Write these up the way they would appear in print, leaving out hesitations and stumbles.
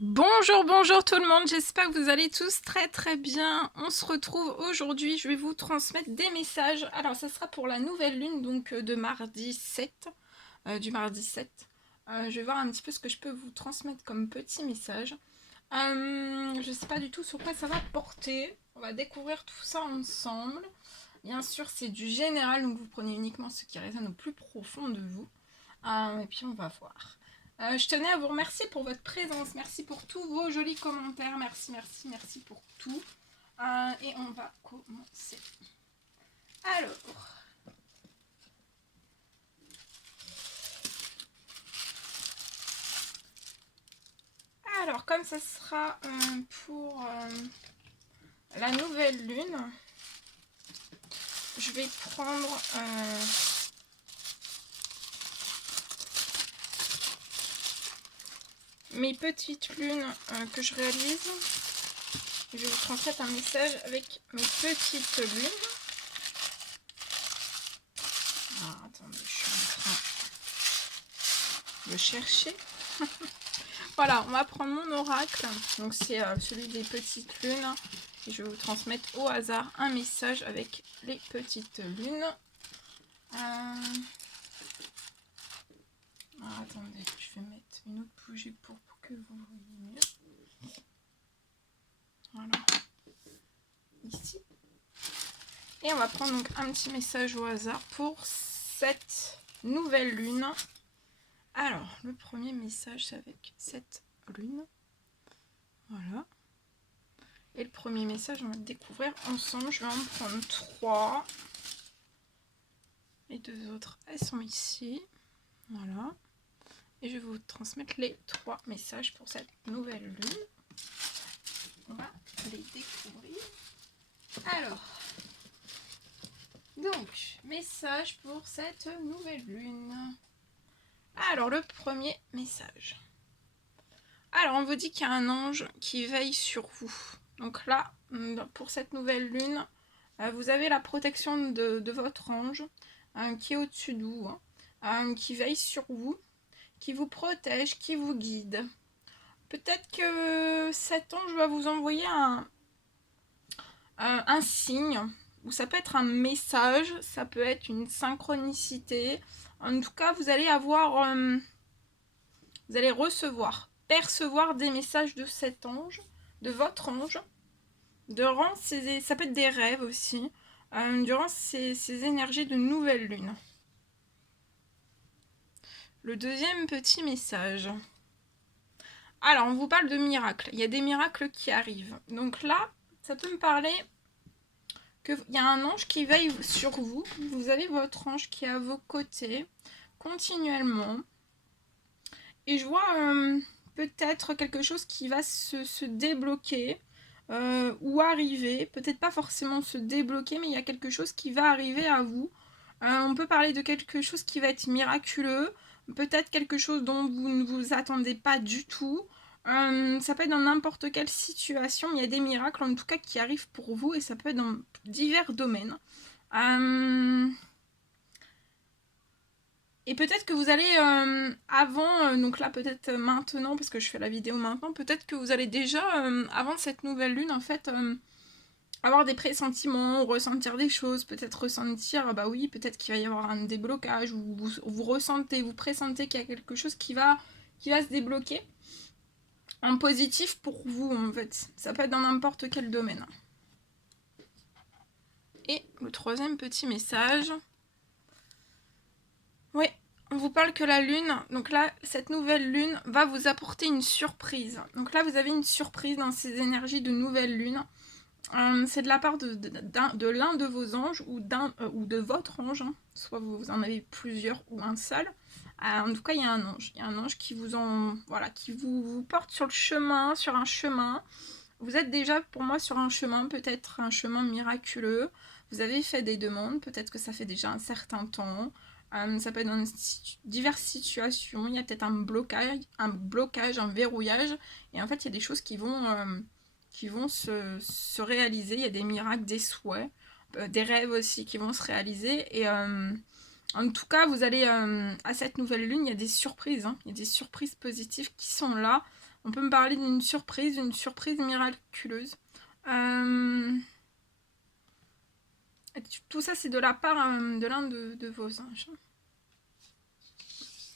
Bonjour, bonjour tout le monde, j'espère que vous allez tous très bien. On se retrouve aujourd'hui, je vais vous transmettre des messages. Alors ça sera pour la nouvelle lune, donc de mardi 7, du mardi 7. Je vais voir un petit peu ce que je peux vous transmettre comme petit message. Je sais pas du tout sur quoi ça va porter, on va découvrir tout ça ensemble. Bien sûr c'est du général, donc vous prenez uniquement ce qui résonne au plus profond de vous. Et puis on va voir. Je tenais à vous remercier pour votre présence. Merci pour tous vos jolis commentaires. Merci pour tout. Et on va commencer. Alors. Alors, comme ça sera pour la nouvelle lune, je vais prendre mes petites lunes que je réalise. Je vais vous transmettre un message avec mes petites lunes. Alors, attendez, je suis en train de chercher. Voilà, on va prendre mon oracle. Donc c'est celui des petites lunes. Et je vais vous transmettre au hasard un message avec les petites lunes. Alors, attendez, je vais mettre une autre bougie pour que vous voyez mieux. Voilà. Ici. Et on va prendre donc un petit message au hasard pour cette nouvelle lune. Alors, le premier message, c'est avec cette lune. Voilà. Et le premier message, on va le découvrir ensemble. Je vais en prendre 3. Les deux autres, elles sont ici. Voilà. Et je vais vous transmettre les 3 messages pour cette nouvelle lune. On va les découvrir. Alors. Donc, message pour cette nouvelle lune. Alors, le premier message. Alors, on vous dit qu'il y a un ange qui veille sur vous. Donc là, pour cette nouvelle lune, vous avez la protection de votre ange qui est au-dessus de vous, qui veille sur vous, qui vous protège, qui vous guide. Peut-être que cet ange va vous envoyer un signe, ou ça peut être un message, ça peut être une synchronicité. En tout cas, vous allez avoir, vous allez recevoir, percevoir des messages de cet ange, de votre ange, durant ça peut être des rêves aussi, durant ces énergies de nouvelle lune. Le deuxième petit message. Alors, on vous parle de miracles. Il y a des miracles qui arrivent. Donc là, ça peut me parler qu'il y a un ange qui veille sur vous. Vous avez votre ange qui est à vos côtés continuellement. Et je vois peut-être quelque chose qui va se débloquer ou arriver. Peut-être pas forcément se débloquer, mais il y a quelque chose qui va arriver à vous. On peut parler de quelque chose qui va être miraculeux. Peut-être quelque chose dont vous ne vous attendez pas du tout. Ça peut être dans n'importe quelle situation. Il y a des miracles en tout cas qui arrivent pour vous et ça peut être dans divers domaines. Et peut-être que vous allez avant, donc là peut-être maintenant, parce que je fais la vidéo maintenant, peut-être que vous allez déjà, avant cette nouvelle lune, en fait, avoir des pressentiments, ressentir des choses, peut-être ressentir, bah oui, peut-être qu'il va y avoir un déblocage, ou vous ressentez, vous pressentez qu'il y a quelque chose qui va se débloquer en positif pour vous, en fait. Ça peut être dans n'importe quel domaine. Et le troisième petit message. Oui, on vous parle que la lune, donc là, cette nouvelle lune va vous apporter une surprise. Donc là, vous avez une surprise dans ces énergies de nouvelle lune. C'est de la part de l'un de vos anges ou de votre ange, hein. Soit vous en avez plusieurs ou un seul. En tout cas, il y a un ange. Il y a un ange qui qui vous porte sur le chemin, sur un chemin. Vous êtes déjà pour moi sur un chemin, peut-être un chemin miraculeux. Vous avez fait des demandes, peut-être que ça fait déjà un certain temps. Ça peut être dans diverses situations. Il y a peut-être un blocage, un verrouillage. Et en fait, il y a des choses qui vont se réaliser. Il y a des miracles, des souhaits, des rêves aussi qui vont se réaliser. En tout cas, vous allez à cette nouvelle lune, il y a des surprises. Hein. Il y a des surprises positives qui sont là. On peut me parler d'une surprise miraculeuse. Tout ça, c'est de la part de l'un de vos anges.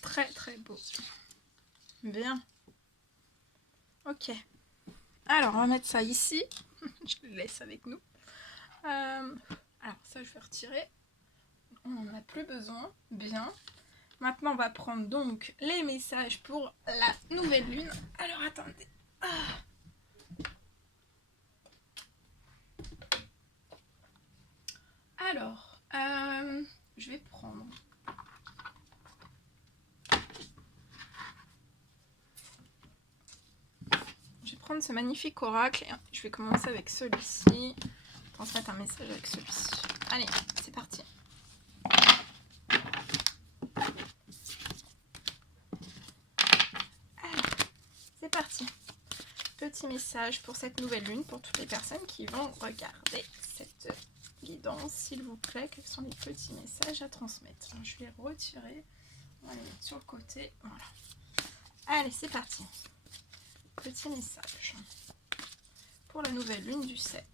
Très très beau. Bien. Ok. Alors, on va mettre ça ici. Je le laisse avec nous. Alors, ça, je vais retirer. On n'en a plus besoin. Bien. Maintenant, on va prendre donc les messages pour la nouvelle lune. Alors, attendez. Alors, je vais prendre... Je vais prendre ce magnifique oracle. Je vais commencer avec celui-ci. Transmettre un message avec celui-ci. Allez, c'est parti. C'est parti. Petit message pour cette nouvelle lune, pour toutes les personnes qui vont regarder cette guidance, s'il vous plaît. Quels sont les petits messages à transmettre? Alors, je vais les retirer. On va les mettre sur le côté. Voilà. Allez, c'est parti. Petit message pour la nouvelle lune du 7.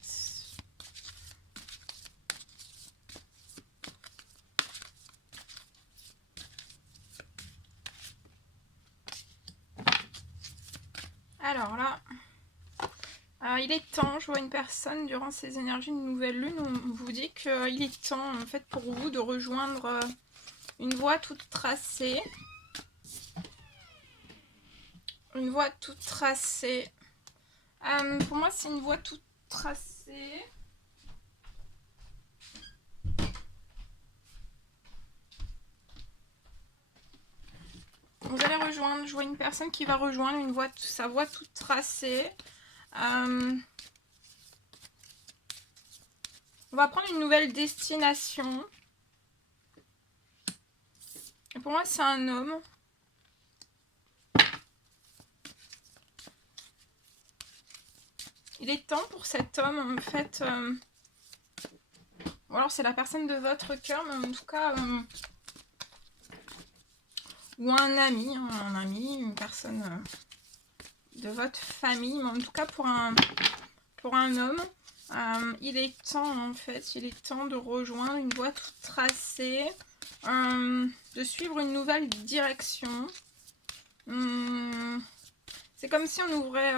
Alors là, il est temps, je vois une personne durant ces énergies de nouvelle lune, on vous dit qu'il est temps en fait pour vous de rejoindre une voie toute tracée. Une voie toute tracée. Pour moi, c'est une voie toute tracée. Vous allez rejoindre, je vois une personne qui va rejoindre une voie, sa voie toute tracée. On va prendre une nouvelle destination. Et pour moi, c'est un homme. Il est temps pour cet homme, en fait. Ou alors c'est la personne de votre cœur, mais en tout cas... ou un ami, une personne de votre famille, mais en tout cas pour un homme, il est temps en fait, il est temps de rejoindre une voie toute tracée, de suivre une nouvelle direction. C'est comme si on ouvrait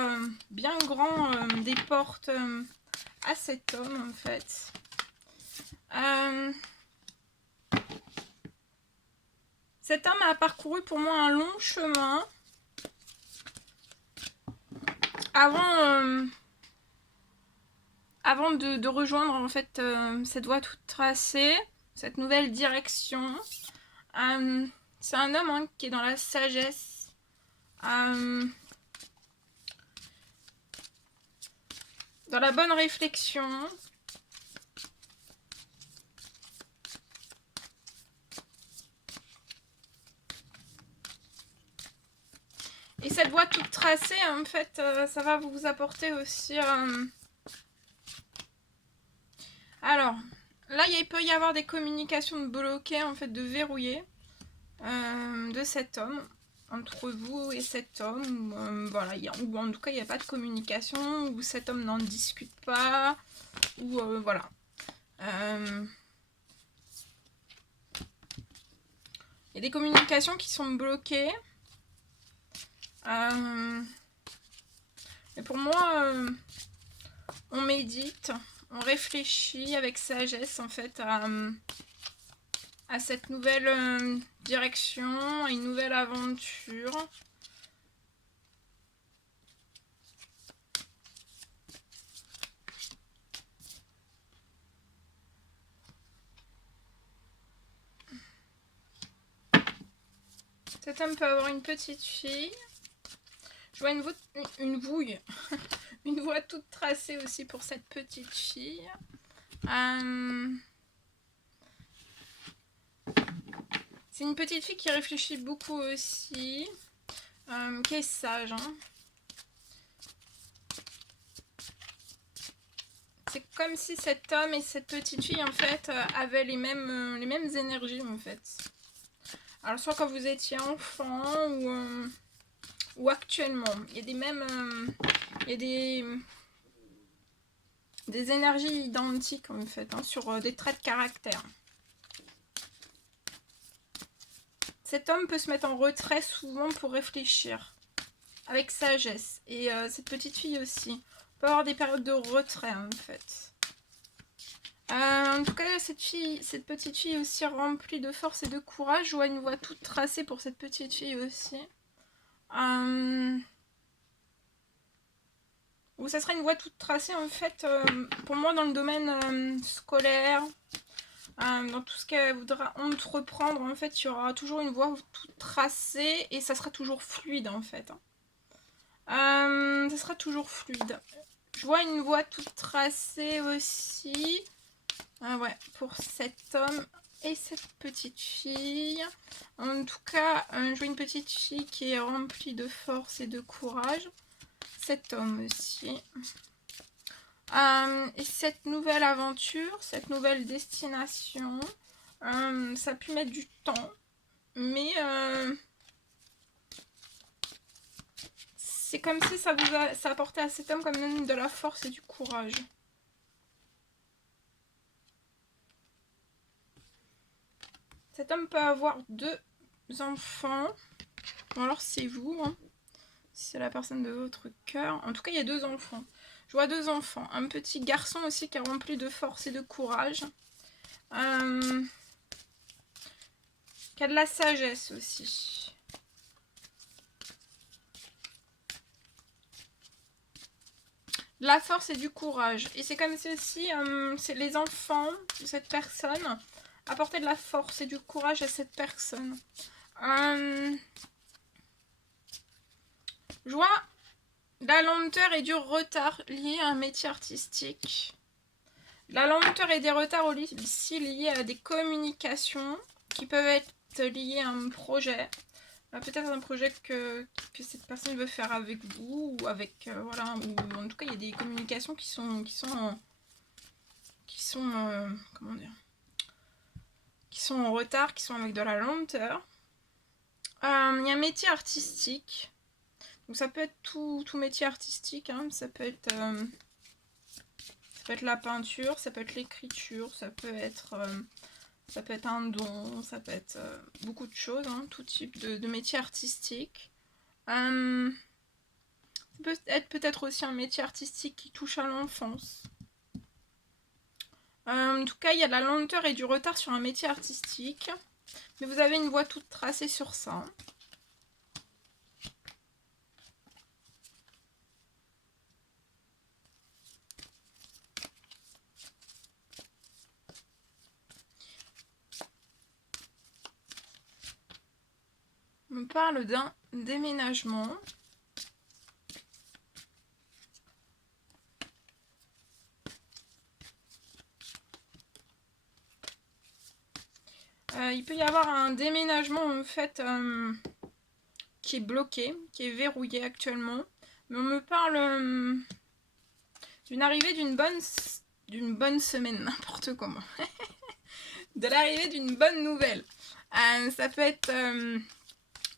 bien grand des portes à cet homme en fait. Cet homme a parcouru pour moi un long chemin avant de rejoindre en fait cette voie toute tracée, cette nouvelle direction. C'est un homme hein, qui est dans la sagesse. Dans la bonne réflexion. Et cette voie toute tracée, en fait, ça va vous apporter aussi... Alors, là, il peut y avoir des communications bloquées, en fait, de verrouillées de cet homme, entre vous et cet homme. Voilà, ou en tout cas, il n'y a pas de communication, ou cet homme n'en discute pas, ou voilà. Il y a des communications qui sont bloquées. Mais pour moi, on médite, on réfléchit avec sagesse en fait à cette nouvelle direction, à une nouvelle aventure. Cet homme peut avoir une petite fille. Je vois une vouille, une voie toute tracée aussi pour cette petite fille. C'est une petite fille qui réfléchit beaucoup aussi, qui est sage. Hein. C'est comme si cet homme et cette petite fille, en fait, avaient les mêmes énergies, en fait. Alors, soit quand vous étiez enfant ou actuellement. Il y a des mêmes... il y a des énergies identiques, en fait, hein, sur des traits de caractère. Cet homme peut se mettre en retrait souvent pour réfléchir, avec sagesse. Et cette petite fille aussi. On peut avoir des périodes de retrait, en fait. En tout cas, cette petite fille aussi remplie de force et de courage. Je vois une voie toute tracée pour cette petite fille aussi. Ou ça serait une voie toute tracée, en fait, pour moi, dans le domaine scolaire. Dans tout ce qu'elle voudra entreprendre, en fait, il y aura toujours une voie toute tracée et ça sera toujours fluide, en fait. Ça sera toujours fluide. Je vois une voie toute tracée aussi. Ouais, pour cet homme et cette petite fille. En tout cas, je vois une petite fille qui est remplie de force et de courage. Cet homme aussi. Et cette nouvelle aventure, cette nouvelle destination, ça a pu mettre du temps, mais c'est comme si ça apportait à cet homme comme même de la force et du courage. Cet homme peut avoir 2 enfants, ou alors c'est vous, hein, si c'est la personne de votre cœur. En tout cas, il y a 2 enfants. Je vois 2 enfants. Un petit garçon aussi qui est rempli de force et de courage. Qui a de la sagesse aussi. De la force et du courage. Et c'est comme si aussi c'est les enfants de cette personne apportaient de la force et du courage à cette personne. Je vois la lenteur et du retard liés à un métier artistique. La lenteur et des retards aussi liés à des communications qui peuvent être liées à un projet. Peut-être un projet que cette personne veut faire avec vous ou avec voilà, ou en tout cas il y a des communications qui sont comment dire, qui sont en retard, qui sont avec de la lenteur. Il y a un métier artistique, donc ça peut être tout métier artistique, hein. Ça peut être la peinture, ça peut être l'écriture, ça peut être un don, ça peut être beaucoup de choses, hein, tout type de métier artistique. Ça peut être peut-être aussi un métier artistique qui touche à l'enfance. En tout cas, il y a de la lenteur et du retard sur un métier artistique. Mais vous avez une voie toute tracée sur ça. On parle d'un déménagement. Il peut y avoir un déménagement en fait qui est bloqué, qui est verrouillé actuellement. Mais on me parle d'une arrivée d'une bonne semaine, n'importe comment. De l'arrivée d'une bonne nouvelle. Ça peut être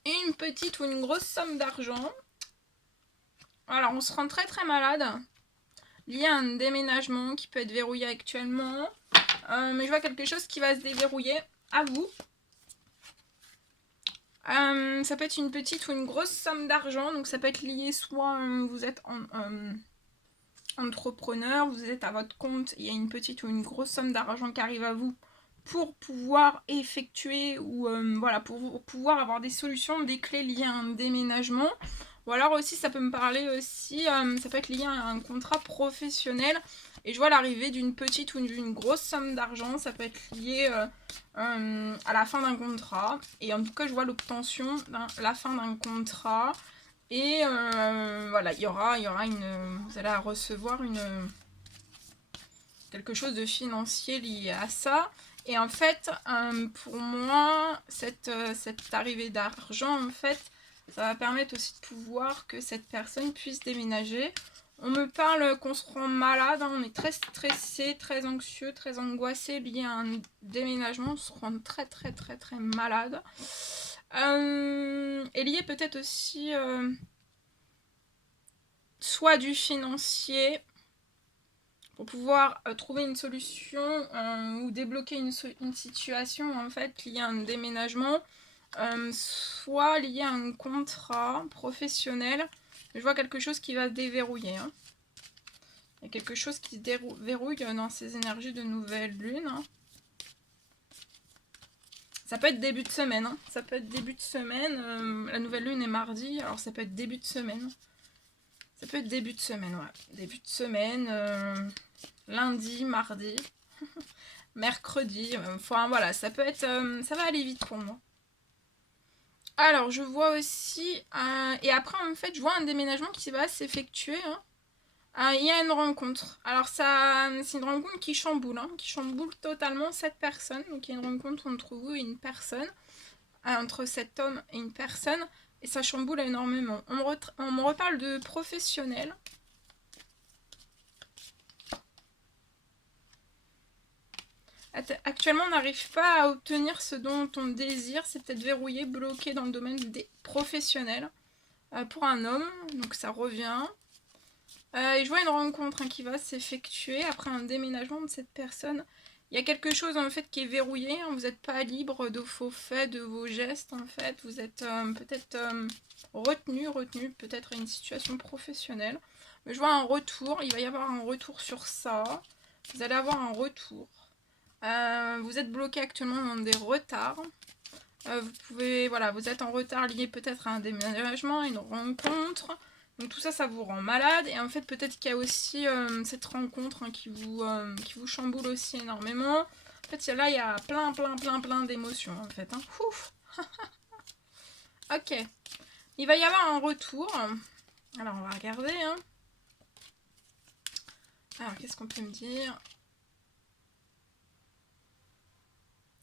une petite ou une grosse somme d'argent. Alors on se rend très très malade lié à un déménagement qui peut être verrouillé actuellement. Mais je vois quelque chose qui va se déverrouiller à vous. Ça peut être une petite ou une grosse somme d'argent. Donc ça peut être lié soit vous êtes entrepreneur, vous êtes à votre compte, il y a une petite ou une grosse somme d'argent qui arrive à vous pour pouvoir effectuer ou voilà, pour pouvoir avoir des solutions, des clés liées à un déménagement. Ou alors aussi ça peut me parler aussi, ça peut être lié à un contrat professionnel. Et je vois l'arrivée d'une petite ou d'une grosse somme d'argent, ça peut être lié à la fin d'un contrat. Et en tout cas je vois l'obtention la fin d'un contrat. Et voilà, il y aura vous allez recevoir quelque chose de financier lié à ça. Et en fait, pour moi, cette arrivée d'argent, en fait, ça va permettre aussi de pouvoir que cette personne puisse déménager. On me parle qu'on se rend malade, hein, on est très stressé, très anxieux, très angoissé lié à un déménagement, on se rend très malade. Et lié peut-être aussi soit du financier, pour pouvoir trouver une solution ou débloquer une situation en fait liée à un déménagement, soit lié à un contrat professionnel. Je vois quelque chose qui va se déverrouiller. Hein. Il y a quelque chose qui se déverrouille dans ces énergies de nouvelle lune. Hein. Ça peut être début de semaine. Hein. Ça peut être début de semaine. La nouvelle lune est mardi, alors ça peut être début de semaine. Ça peut être début de semaine, ouais. Début de semaine, lundi, mardi, mercredi. Enfin voilà, ça peut être. Ça va aller vite pour moi. Alors, je vois aussi... et après, en fait, je vois un déménagement qui va s'effectuer. Hein. Il y a une rencontre. Alors, ça, c'est une rencontre qui chamboule. Hein, qui chamboule totalement cette personne. Donc, il y a une rencontre entre vous et une personne. Entre cet homme et une personne. Et ça chamboule énormément. On me reparle de professionnel. Actuellement, on n'arrive pas à obtenir ce dont on désire. C'est peut-être verrouillé, bloqué dans le domaine des professionnels. Pour un homme, donc ça revient. Et je vois une rencontre qui va s'effectuer après un déménagement de cette personne. Il y a quelque chose en fait qui est verrouillé. Hein, vous n'êtes pas libre de vos faits, de vos gestes en fait. Vous êtes peut-être retenu peut-être à une situation professionnelle. Mais je vois un retour. Il va y avoir un retour sur ça. Vous allez avoir un retour. Vous êtes bloqué actuellement dans des retards. Vous êtes en retard lié peut-être à un déménagement, une rencontre. Donc tout ça, ça vous rend malade. Et en fait, peut-être qu'il y a aussi cette rencontre qui vous chamboule aussi énormément. En fait, là, il y a plein d'émotions, en fait. Hein. Ouf. Ok. Il va y avoir un retour. Alors, on va regarder. Hein. Alors, qu'est-ce qu'on peut me dire ?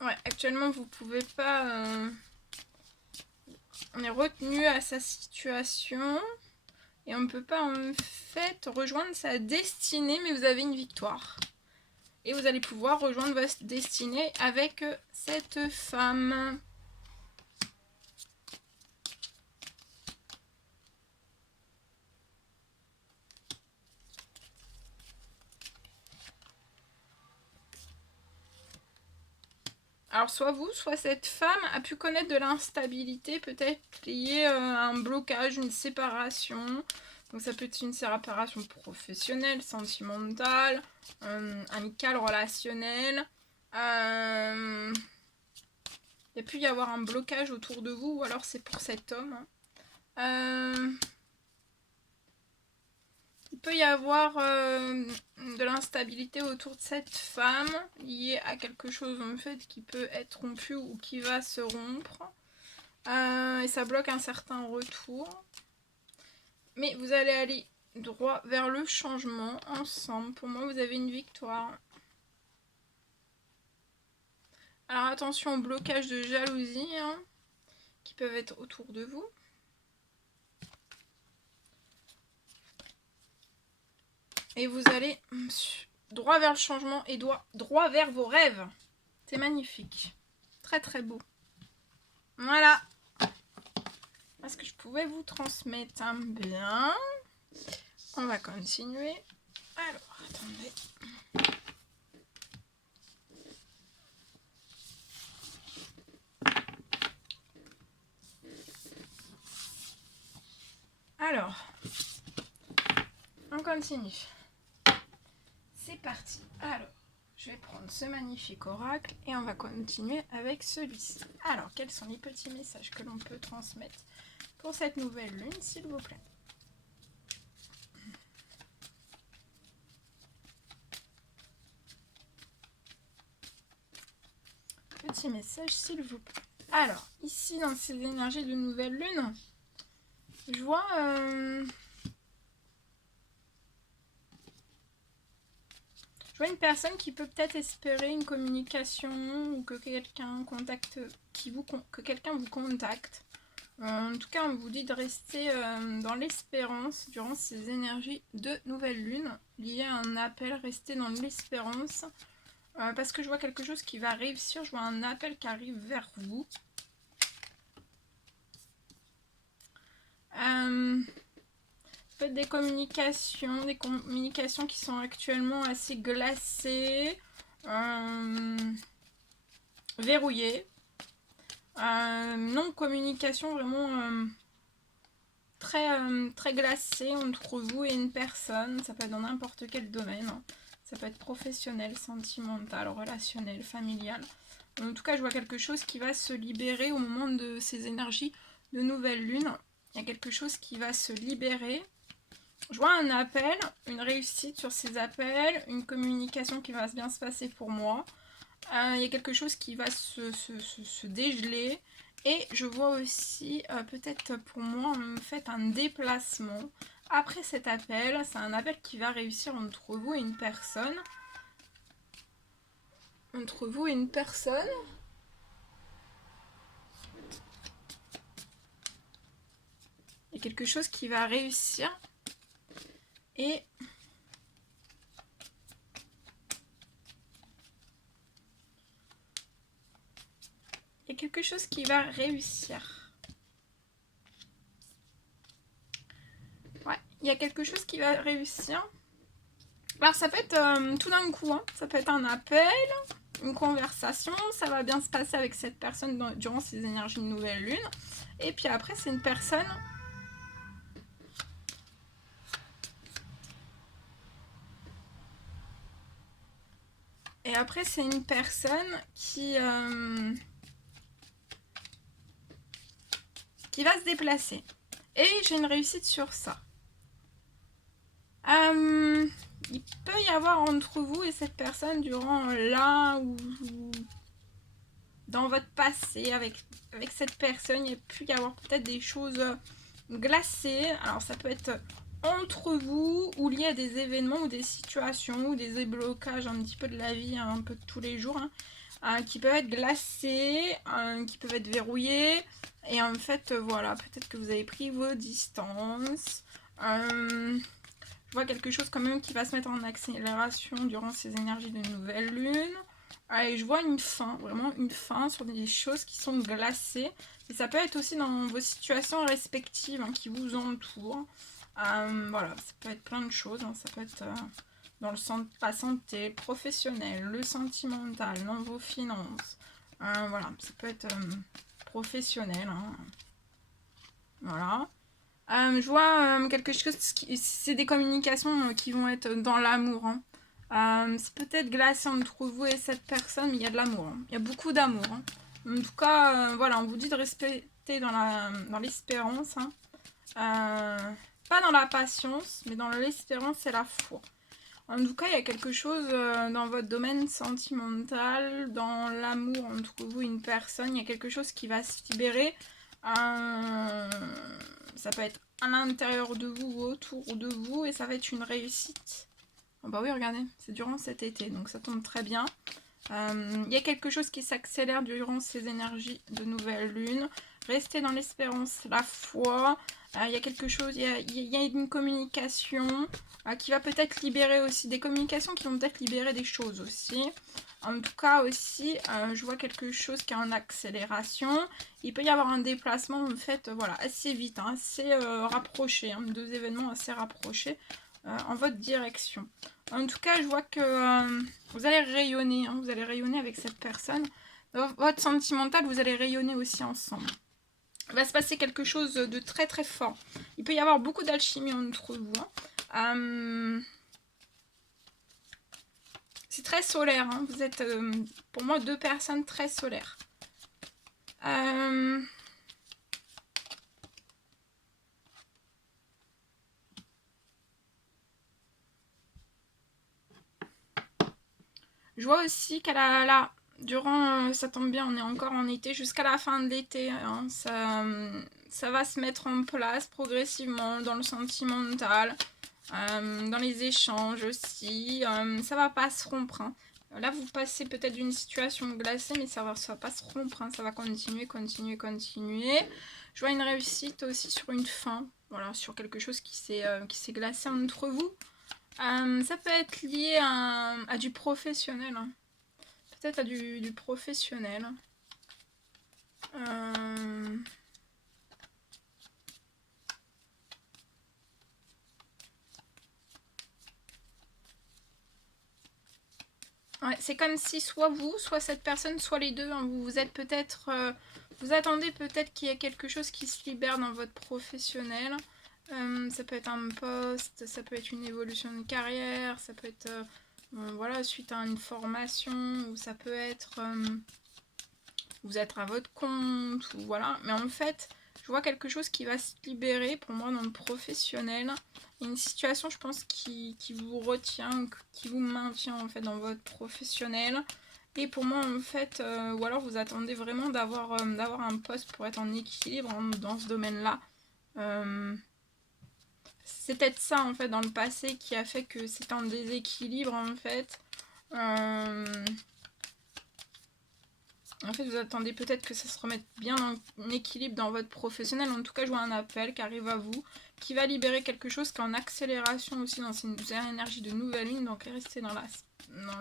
Ouais, actuellement, vous pouvez pas... On est retenu à sa situation. Et on ne peut pas en fait rejoindre sa destinée, mais vous avez une victoire. Et vous allez pouvoir rejoindre votre destinée avec cette femme. Alors soit vous, soit cette femme a pu connaître de l'instabilité, peut-être liée à un blocage, une séparation. Donc ça peut être une séparation professionnelle, sentimentale, amicale, relationnelle. Il y a pu y avoir un blocage autour de vous, ou alors c'est pour cet homme. Il peut y avoir de l'instabilité autour de cette femme liée à quelque chose en fait qui peut être rompu ou qui va se rompre. Et ça bloque un certain retour. Mais vous allez aller droit vers le changement ensemble. Pour moi, vous avez une victoire. Alors attention au blocage de jalousie qui peuvent être autour de vous. Et vous allez droit vers le changement et droit vers vos rêves. C'est magnifique. Très beau. Voilà. Est-ce que je pouvais vous transmettre un bien? On va continuer. Alors, attendez. Alors, on continue. C'est parti. Alors, je vais prendre ce magnifique oracle et on va continuer avec celui-ci. Alors, quels sont les petits messages que l'on peut transmettre pour cette nouvelle lune, s'il vous plaît? Petit message, s'il vous plaît. Alors, ici, dans ces énergies de nouvelle lune, je vois... Je vois une personne qui peut peut-être espérer une communication ou que quelqu'un contacte, que quelqu'un vous contacte En tout cas, on vous dit de rester dans l'espérance durant ces énergies de nouvelle lune. Lié à un appel, rester dans l'espérance. Parce que je vois quelque chose qui va réussir. Je vois un appel qui arrive vers vous. Ça peut être des communications qui sont actuellement assez glacées, verrouillées. Non-communication vraiment très glacée entre vous et une personne. Ça peut être dans n'importe quel domaine. Hein. Ça peut être professionnel, sentimental, relationnel, familial. En tout cas, je vois quelque chose qui va se libérer au moment de ces énergies de nouvelle lune. Il y a quelque chose qui va se libérer. Je vois un appel, une réussite sur ces appels, une communication qui va bien se passer pour moi. Il y a quelque chose qui va se dégeler. Et je vois aussi, peut-être pour moi, en fait, un déplacement. Après cet appel, c'est un appel qui va réussir entre vous et une personne. Entre vous et une personne. Il y a quelque chose qui va réussir. Et il y a quelque chose qui va réussir. Ouais, il y a quelque chose qui va réussir. Alors ça peut être tout d'un coup, hein. Ça peut être un appel, une conversation, ça va bien se passer avec cette personne durant ces énergies de nouvelle lune. Et puis après, c'est une personne... Et après, c'est une personne qui va se déplacer. Et j'ai une réussite sur ça. Il peut y avoir entre vous et cette personne durant là ou dans votre passé avec cette personne, il peut y avoir peut-être des choses glacées. Alors ça peut être entre vous ou lié à des événements ou des situations ou des déblocages un petit peu de la vie, un peu de tous les jours, hein, qui peuvent être glacés, qui peuvent être verrouillés. Et en fait, voilà, peut-être que vous avez pris vos distances. Je vois quelque chose quand même qui va se mettre en accélération durant ces énergies de nouvelle lune. Et je vois une fin, vraiment une fin sur des choses qui sont glacées. Et ça peut être aussi dans vos situations respectives, hein, qui vous entourent. Voilà, ça peut être plein de choses. Hein. Ça peut être dans la santé, professionnelle, le sentimental, dans vos finances. Voilà, ça peut être professionnel. Hein. Voilà. Je vois quelque chose, c'est des communications qui vont être dans l'amour. Hein. C'est peut-être glacé entre vous et cette personne, mais il y a de l'amour. Hein. Il y a beaucoup d'amour. Hein. En tout cas, voilà, on vous dit de respecter dans l'espérance. Hein. Pas dans la patience, mais dans l'espérance et la foi. En tout cas, il y a quelque chose dans votre domaine sentimental, dans l'amour entre vous et une personne. Il y a quelque chose qui va se libérer. Ça peut être à l'intérieur de vous ou autour de vous et ça va être une réussite. Oh bah oui, regardez, c'est durant cet été, donc ça tombe très bien. Il y a quelque chose qui s'accélère durant ces énergies de nouvelle lune. Restez dans l'espérance, la foi. Il y a quelque chose, il y a une communication qui va peut-être libérer aussi, des communications qui vont peut-être libérer des choses aussi. En tout cas aussi, je vois quelque chose qui est en accélération. Il peut y avoir un déplacement en fait, voilà, assez vite, hein, assez rapproché, hein, deux événements assez rapprochés en votre direction. En tout cas, je vois que vous allez rayonner, hein, vous allez rayonner avec cette personne. Dans votre sentimental, vous allez rayonner aussi ensemble. Il va se passer quelque chose de très très fort. Il peut y avoir beaucoup d'alchimie entre vous. Hein. C'est très solaire. Hein. Vous êtes, pour moi, deux personnes très solaires. Je vois aussi qu'elle a là, durant, ça tombe bien, on est encore en été, jusqu'à la fin de l'été, hein, ça va se mettre en place progressivement dans le sentimental, dans les échanges aussi, ça va pas se rompre. Hein. Là, vous passez peut-être d'une situation glacée, mais ça va pas se rompre, hein, ça va continuer. Je vois une réussite aussi sur une fin. Voilà, sur quelque chose qui s'est glacé entre vous. Ça peut être lié à du professionnel. Hein. Peut-être à du professionnel. Ouais, c'est comme si soit vous, soit cette personne, soit les deux, hein, vous êtes peut-être... vous attendez peut-être qu'il y ait quelque chose qui se libère dans votre professionnel. Ça peut être un poste, ça peut être une évolution de carrière, ça peut être voilà, suite à une formation, ou ça peut être vous êtes à votre compte, ou voilà. Mais en fait, je vois quelque chose qui va se libérer pour moi dans le professionnel. Il y a une situation, je pense, qui vous retient, qui vous maintient en fait dans votre professionnel. Et pour moi, en fait, ou alors vous attendez vraiment d'avoir un poste pour être en équilibre dans ce domaine-là. C'est peut-être ça, en fait, dans le passé qui a fait que c'était en déséquilibre, en fait. En fait, vous attendez peut-être que ça se remette bien en équilibre dans votre professionnel. En tout cas, je vois un appel qui arrive à vous, qui va libérer quelque chose qui est en accélération aussi dans une énergie de nouvelle lune. Donc, restez dans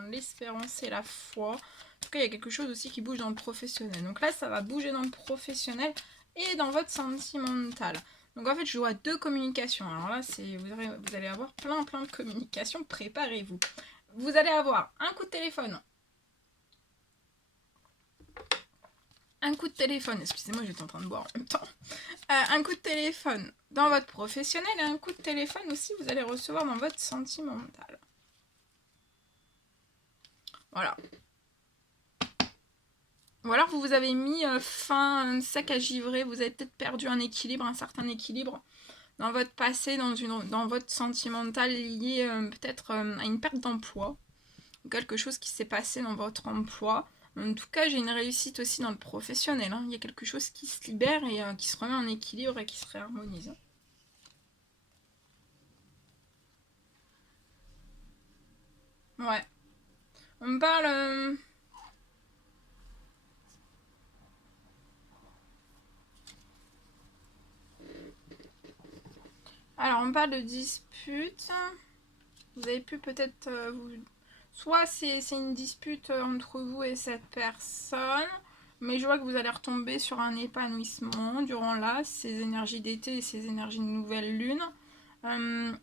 l'espérance et la foi. En tout cas, il y a quelque chose aussi qui bouge dans le professionnel. Donc là, ça va bouger dans le professionnel et dans votre sentimental. Donc en fait, je vois 2 communications. Alors là, vous allez avoir plein de communications. Préparez-vous. Vous allez avoir un coup de téléphone. Un coup de téléphone, excusez-moi, j'étais en train de boire en même temps. Un coup de téléphone dans votre professionnel et un coup de téléphone aussi, vous allez recevoir dans votre sentimental. Voilà. Ou alors vous avez mis fin à un sac à givrer, vous avez peut-être perdu un équilibre, un certain équilibre dans votre passé, dans votre sentimental lié peut-être à une perte d'emploi. Ou quelque chose qui s'est passé dans votre emploi. En tout cas, j'ai une réussite aussi dans le professionnel. Hein. Il y a quelque chose qui se libère et qui se remet en équilibre et qui se réharmonise. Ouais. On me parle... Alors, on parle de dispute. Vous avez pu peut-être... Soit c'est une dispute entre vous et cette personne, mais je vois que vous allez retomber sur un épanouissement durant là, ces énergies d'été et ces énergies de nouvelle lune.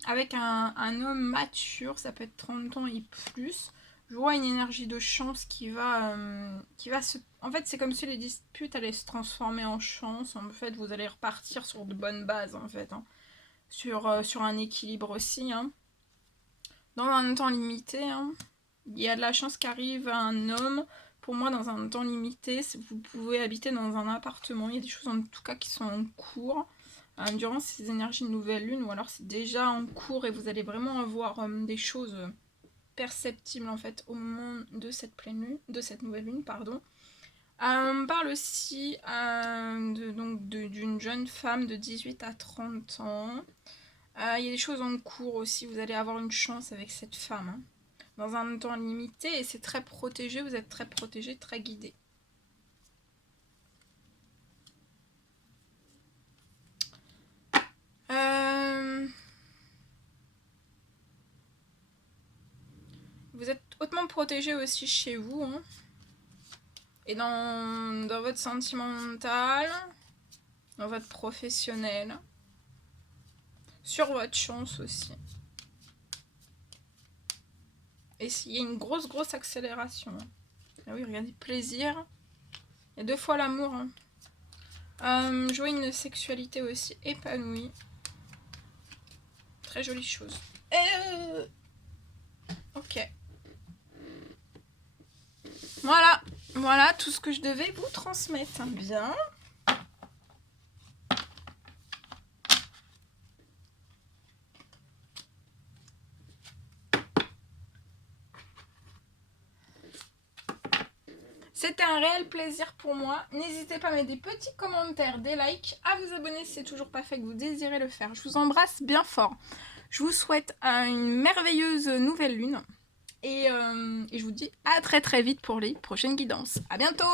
Avec un homme mature, ça peut être 30 ans et plus. Je vois une énergie de chance qui va se... En fait, c'est comme si les disputes allaient se transformer en chance. En fait, vous allez repartir sur de bonnes bases, en fait. Hein. Sur un équilibre aussi. Hein. Dans un temps limité. Hein. Il y a de la chance qu'arrive un homme. Pour moi, dans un temps limité, vous pouvez habiter dans un appartement. Il y a des choses en tout cas qui sont en cours durant ces énergies de nouvelle lune, ou alors c'est déjà en cours et vous allez vraiment avoir des choses perceptibles en fait au moment de cette pleine lune, de cette nouvelle lune, pardon. On parle aussi d'une jeune femme de 18 à 30 ans. Il y a des choses en cours aussi, vous allez avoir une chance avec cette femme. Hein. Dans un temps limité et c'est très protégé, vous êtes très protégé, très guidé. Vous êtes hautement protégé aussi chez vous. Hein. Et dans votre sentimental, dans votre professionnel, sur votre chance aussi. Et il y a une grosse accélération. Hein. Ah oui, regardez, plaisir. Il y a 2 fois l'amour. Hein. Je vois une sexualité aussi épanouie. Très jolie chose. Ok. Voilà tout ce que je devais vous transmettre. Bien. C'était un réel plaisir pour moi. N'hésitez pas à mettre des petits commentaires, des likes, à vous abonner si c'est toujours pas fait que vous désirez le faire. Je vous embrasse bien fort. Je vous souhaite une merveilleuse nouvelle lune. Et je vous dis à très vite pour les prochaines guidances. À bientôt!